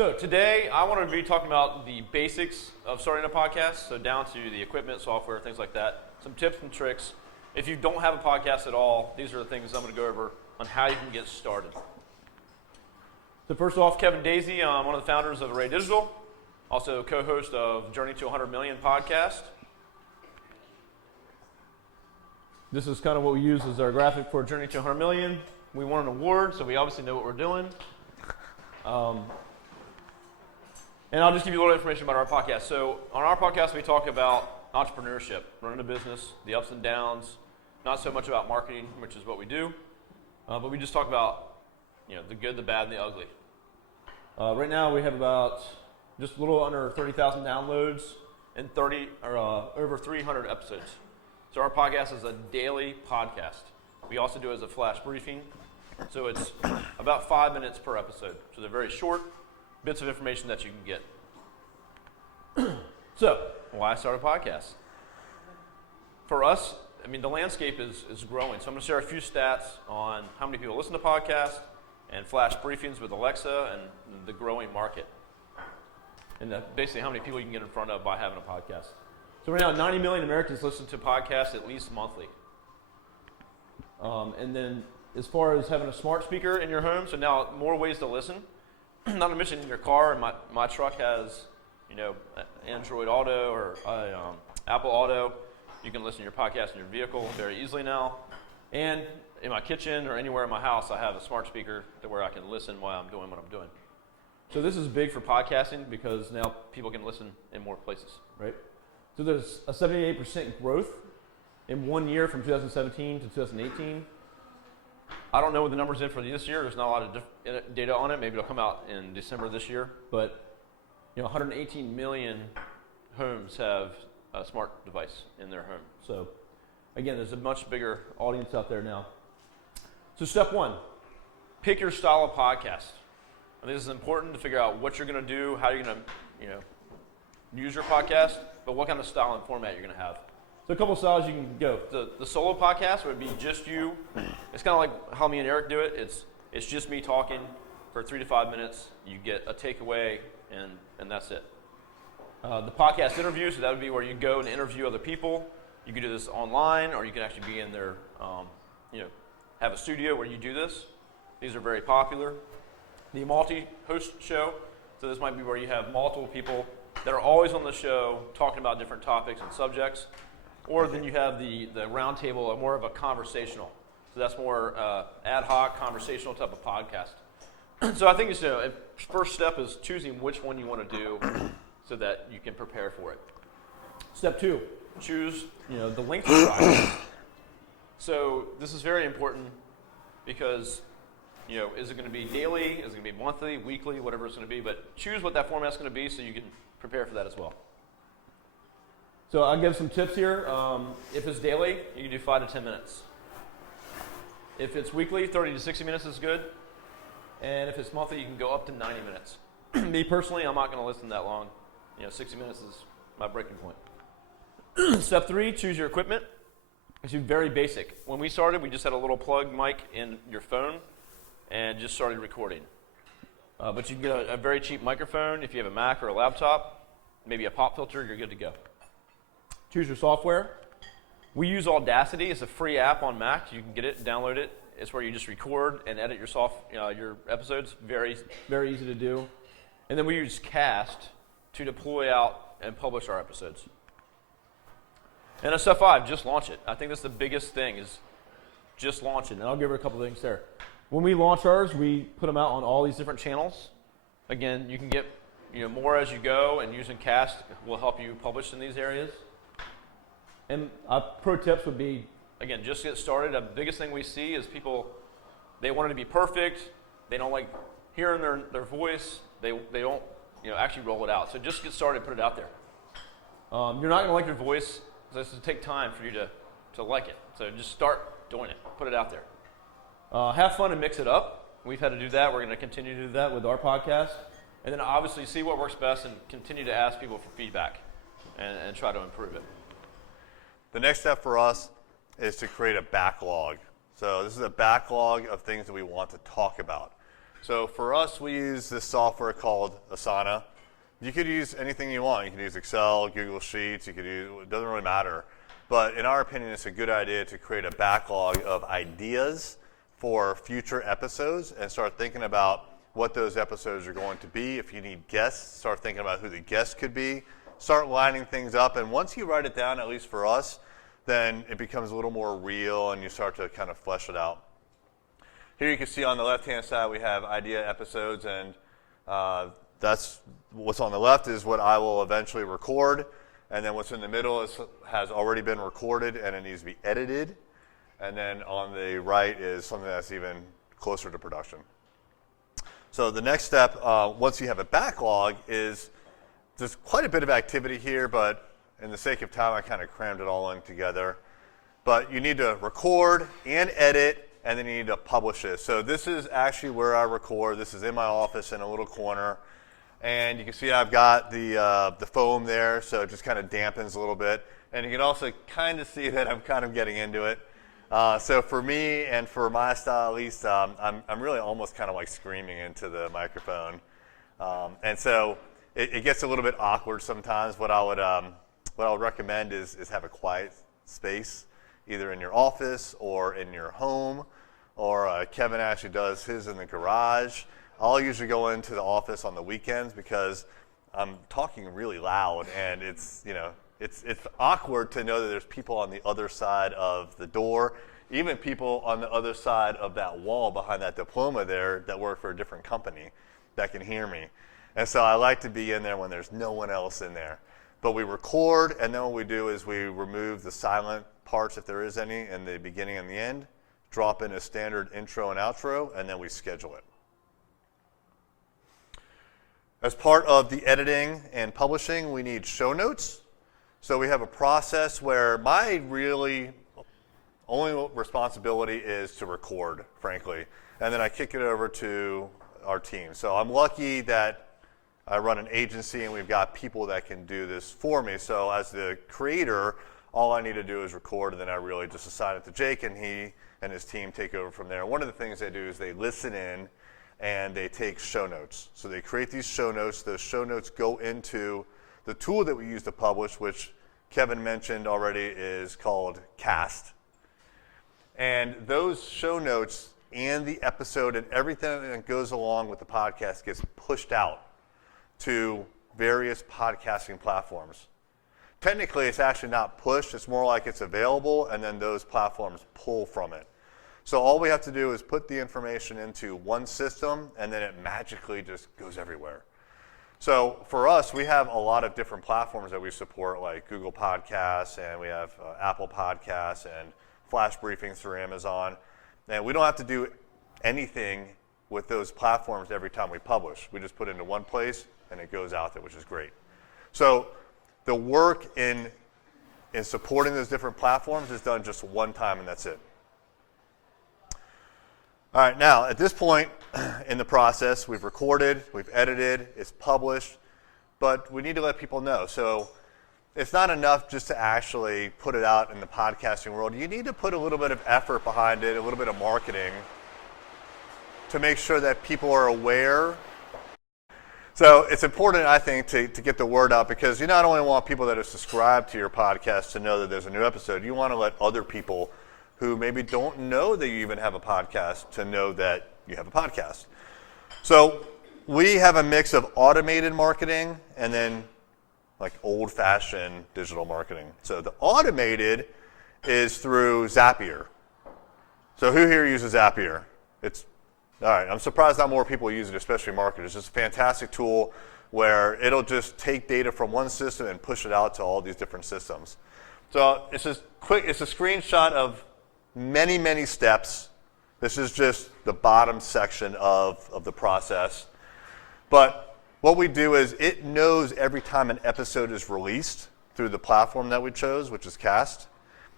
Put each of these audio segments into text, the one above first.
So today I want to be talking about the basics of starting a podcast, so down to the equipment, software, things like that, some tips and tricks. If you don't have a podcast at all, these are the things I'm going to go over on how you can get started. So first off, Kevin Daisy, I'm one of the founders of Array Digital, also co-host of Journey to 100 Million podcast. This is kind of what we use as our graphic for Journey to 100 Million. We won an award, so we obviously know what we're doing. And I'll just give you a little information about our podcast. So on our podcast, we talk about entrepreneurship, running a business, the ups and downs, not so much about marketing, which is what we do, but we just talk about the good, the bad, and the ugly. Right now, we have about just a little under 30,000 downloads and over 300 episodes. So our podcast is a daily podcast. We also do it as a flash briefing. So it's about 5 minutes per episode. So they're very short bits of information that you can get. So, why start a podcast? For us, the landscape is growing. So I'm going to share a few stats on how many people listen to podcasts and flash briefings with Alexa and the growing market. And basically how many people you can get in front of by having a podcast. So right now, 90 million Americans listen to podcasts at least monthly. And then as far as having a smart speaker in your home, so now more ways to listen. Not to mention in your car, and my truck has, Android Auto or Apple Auto. You can listen to your podcast in your vehicle very easily now. And in my kitchen or anywhere in my house, I have a smart speaker to where I can listen while I'm doing what I'm doing. So this is big for podcasting because now people can listen in more places, right? So there's a 78% growth in 1 year from 2017 to 2018. I don't know what the numbers in for this year. There's not a lot of data on it. Maybe it'll come out in December this year. But 118 million homes have a smart device in their home. So again, there's a much bigger audience out there now. So step one, pick your style of podcast. This is important to figure out what you're going to do, how you're going to use your podcast, but what kind of style and format you're going to have. So a couple of styles you can go. The solo podcast would be just you. It's kind of like how me and Eric do it. It's just me talking for 3 to 5 minutes. You get a takeaway, and that's it. The podcast interviews, so that would be where you go and interview other people. You can do this online, or you can actually be in there, have a studio where you do this. These are very popular. The multi-host show, so this might be where you have multiple people that are always on the show talking about different topics and subjects. Or then you have the round table, more of a conversational. So that's more ad hoc, conversational type of podcast. So I think first step is choosing which one you want to do so that you can prepare for it. Step two, choose the length of time. So this is very important because is it going to be daily? Is it going to be monthly, weekly, whatever it's going to be? But choose what that format's going to be so you can prepare for that as well. So I'll give some tips here. If it's daily, you can do 5 to 10 minutes. If it's weekly, 30 to 60 minutes is good. And if it's monthly, you can go up to 90 minutes. Me personally, I'm not going to listen that long. 60 minutes is my breaking point. Step 3, choose your equipment. It's very basic. When we started, we just had a little plug mic in your phone and just started recording. But you can get a very cheap microphone. If you have a Mac or a laptop, maybe a pop filter, you're good to go. Choose your software. We use Audacity. It's a free app on Mac. You can get it, download it. It's where you just record and edit your episodes. Very, very easy to do. And then we use Cast to deploy out and publish our episodes. And step 5, just launch it. I think that's the biggest thing is just launch it. And I'll give her a couple of things there. When we launch ours, we put them out on all these different channels. Again, you can get more as you go, and using Cast will help you publish in these areas. And pro tips would be, again, just get started. The biggest thing we see is people, they want it to be perfect. They don't like hearing their voice. They don't actually roll it out. So just get started, put it out there. You're not going to like your voice, so this will take time for you to like it. So just start doing it. Put it out there. Have fun and mix it up. We've had to do that. We're going to continue to do that with our podcast. And then obviously see what works best and continue to ask people for feedback and try to improve it. The next step for us is to create a backlog. So this is a backlog of things that we want to talk about. So for us, we use this software called Asana. You could use anything you want. You can use Excel, Google Sheets, you could use, it doesn't really matter. But in our opinion, it's a good idea to create a backlog of ideas for future episodes and start thinking about what those episodes are going to be. If you need guests, start thinking about who the guests could be. Start lining things up. And once you write it down, at least for us, then it becomes a little more real and you start to kind of flesh it out. Here you can see on the left-hand side we have idea episodes, and that's what's on the left is what I will eventually record, and then what's in the middle has already been recorded and it needs to be edited, and then on the right is something that's even closer to production. So the next step, once you have a backlog, is there's quite a bit of activity here, but in the sake of time I kind of crammed it all in together. But you need to record and edit, and then you need to publish it. So this is actually where I record. This is in my office in a little corner. And you can see I've got the foam there, so it just kind of dampens a little bit. And you can also kind of see that I'm kind of getting into it. So for me and for my style at least, I'm really almost kind of like screaming into the microphone. And so it gets a little bit awkward sometimes. What I would recommend is have a quiet space, either in your office or in your home, or Kevin actually does his in the garage. I'll usually go into the office on the weekends because I'm talking really loud, and it's awkward to know that there's people on the other side of the door, even people on the other side of that wall behind that diploma there that work for a different company that can hear me. And so I like to be in there when there's no one else in there. But we record, and then what we do is we remove the silent parts, if there is any, in the beginning and the end, drop in a standard intro and outro, and then we schedule it. As part of the editing and publishing, we need show notes. So we have a process where my really only responsibility is to record, frankly, and then I kick it over to our team. So I'm lucky that I run an agency and we've got people that can do this for me. So as the creator, all I need to do is record, and then I really just assign it to Jake, and he and his team take over from there. One of the things they do is they listen in and they take show notes. So they create these show notes. Those show notes go into the tool that we use to publish, which Kevin mentioned already is called Cast. And those show notes and the episode and everything that goes along with the podcast gets pushed out to various podcasting platforms. Technically, it's actually not pushed. It's more like it's available, and then those platforms pull from it. So all we have to do is put the information into one system, and then it magically just goes everywhere. So for us, we have a lot of different platforms that we support, like Google Podcasts, and we have Apple Podcasts and flash briefings through Amazon. And we don't have to do anything with those platforms every time we publish. We just put it into one place, and it goes out there, which is great. So the work in supporting those different platforms is done just one time, and that's it. All right, now at this point in the process, we've recorded, we've edited, it's published, but we need to let people know. So it's not enough just to actually put it out in the podcasting world. You need to put a little bit of effort behind it, a little bit of marketing to make sure that people are aware. So it's important, I think, to get the word out, because you not only want people that are subscribed to your podcast to know that there's a new episode, you want to let other people who maybe don't know that you even have a podcast to know that you have a podcast. So we have a mix of automated marketing and then like old-fashioned digital marketing. So the automated is through Zapier. So who here uses Zapier? All right, I'm surprised not more people use it, especially marketers. It's a fantastic tool where it'll just take data from one system and push it out to all these different systems. So it's a screenshot of many, many steps. This is just the bottom section of the process. But what we do is it knows every time an episode is released through the platform that we chose, which is Cast.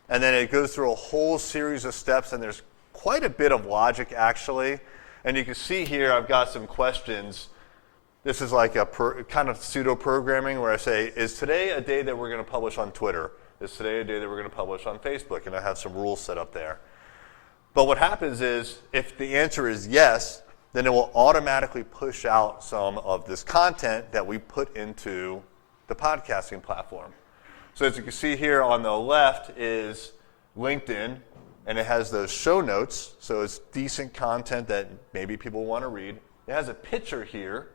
And then it goes through a whole series of steps, and there's quite a bit of logic, actually. And you can see here I've got some questions. This is like a kind of pseudo-programming where I say, is today a day that we're going to publish on Twitter? Is today a day that we're going to publish on Facebook? And I have some rules set up there. But what happens is, if the answer is yes, then it will automatically push out some of this content that we put into the podcasting platform. So as you can see here on the left is LinkedIn, and it has those show notes, so it's decent content that maybe people want to read. It has a picture here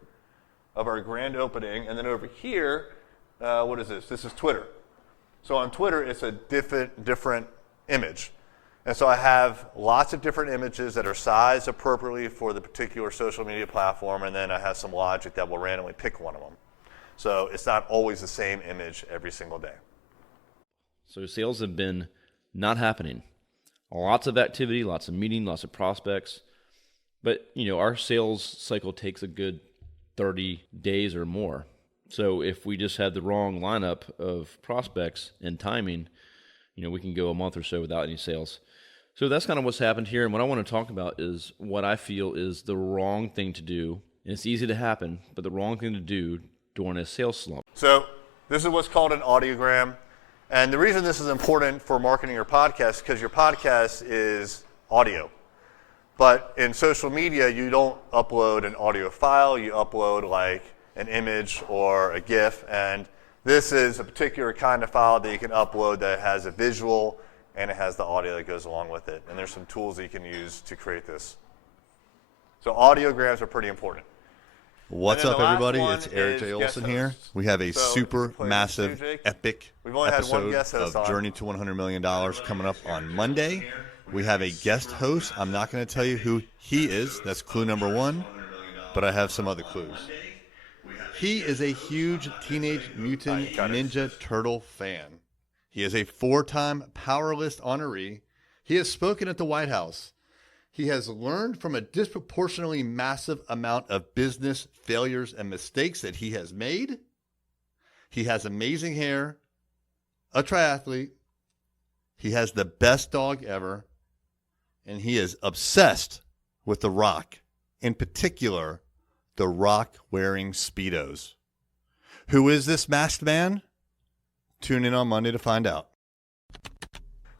of our grand opening, and then over here, what is this? This is Twitter. So on Twitter, it's a different image. And so I have lots of different images that are sized appropriately for the particular social media platform, and then I have some logic that will randomly pick one of them. So it's not always the same image every single day. So sales have been not happening. Lots of activity, lots of meeting, lots of prospects. But, our sales cycle takes a good 30 days or more. So if we just had the wrong lineup of prospects and timing, we can go a month or so without any sales. So that's kind of what's happened here. And what I want to talk about is what I feel is the wrong thing to do. And it's easy to happen, but the wrong thing to do during a sales slump. So this is what's called an audiogram. And the reason this is important for marketing your podcast is because your podcast is audio. But in social media, you don't upload an audio file. You upload like an image or a GIF. And this is a particular kind of file that you can upload that has a visual and it has the audio that goes along with it. And there's some tools that you can use to create this. So audiograms are pretty important. What's And then up, the last everybody? one It's Eric is J. guest Olson here. hosts. We have a So, super play massive, with you, Jake. epic We've only had one episode guest host of on. Journey to $100 Million coming up on Monday. We have a guest host. I'm not going to tell you who he is. That's clue number one. But I have some other clues. He is a huge Teenage Mutant Ninja Turtle fan. He is a 4-time Power List honoree. He has spoken at the White House. He has learned from a disproportionately massive amount of business failures and mistakes that he has made. He has amazing hair, a triathlete. He has the best dog ever. And he is obsessed with The Rock, in particular, The Rock wearing Speedos. Who is this masked man? Tune in on Monday to find out.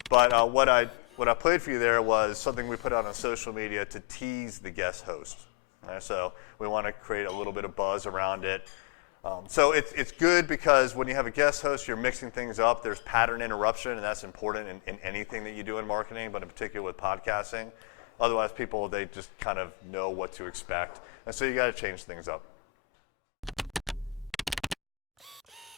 But what I played for you there was something we put out on social media to tease the guest host. So we want to create a little bit of buzz around it. So it's good because when you have a guest host, you're mixing things up. There's pattern interruption, and that's important in anything that you do in marketing, but in particular with podcasting. Otherwise, people, they just kind of know what to expect. And so you got to change things up.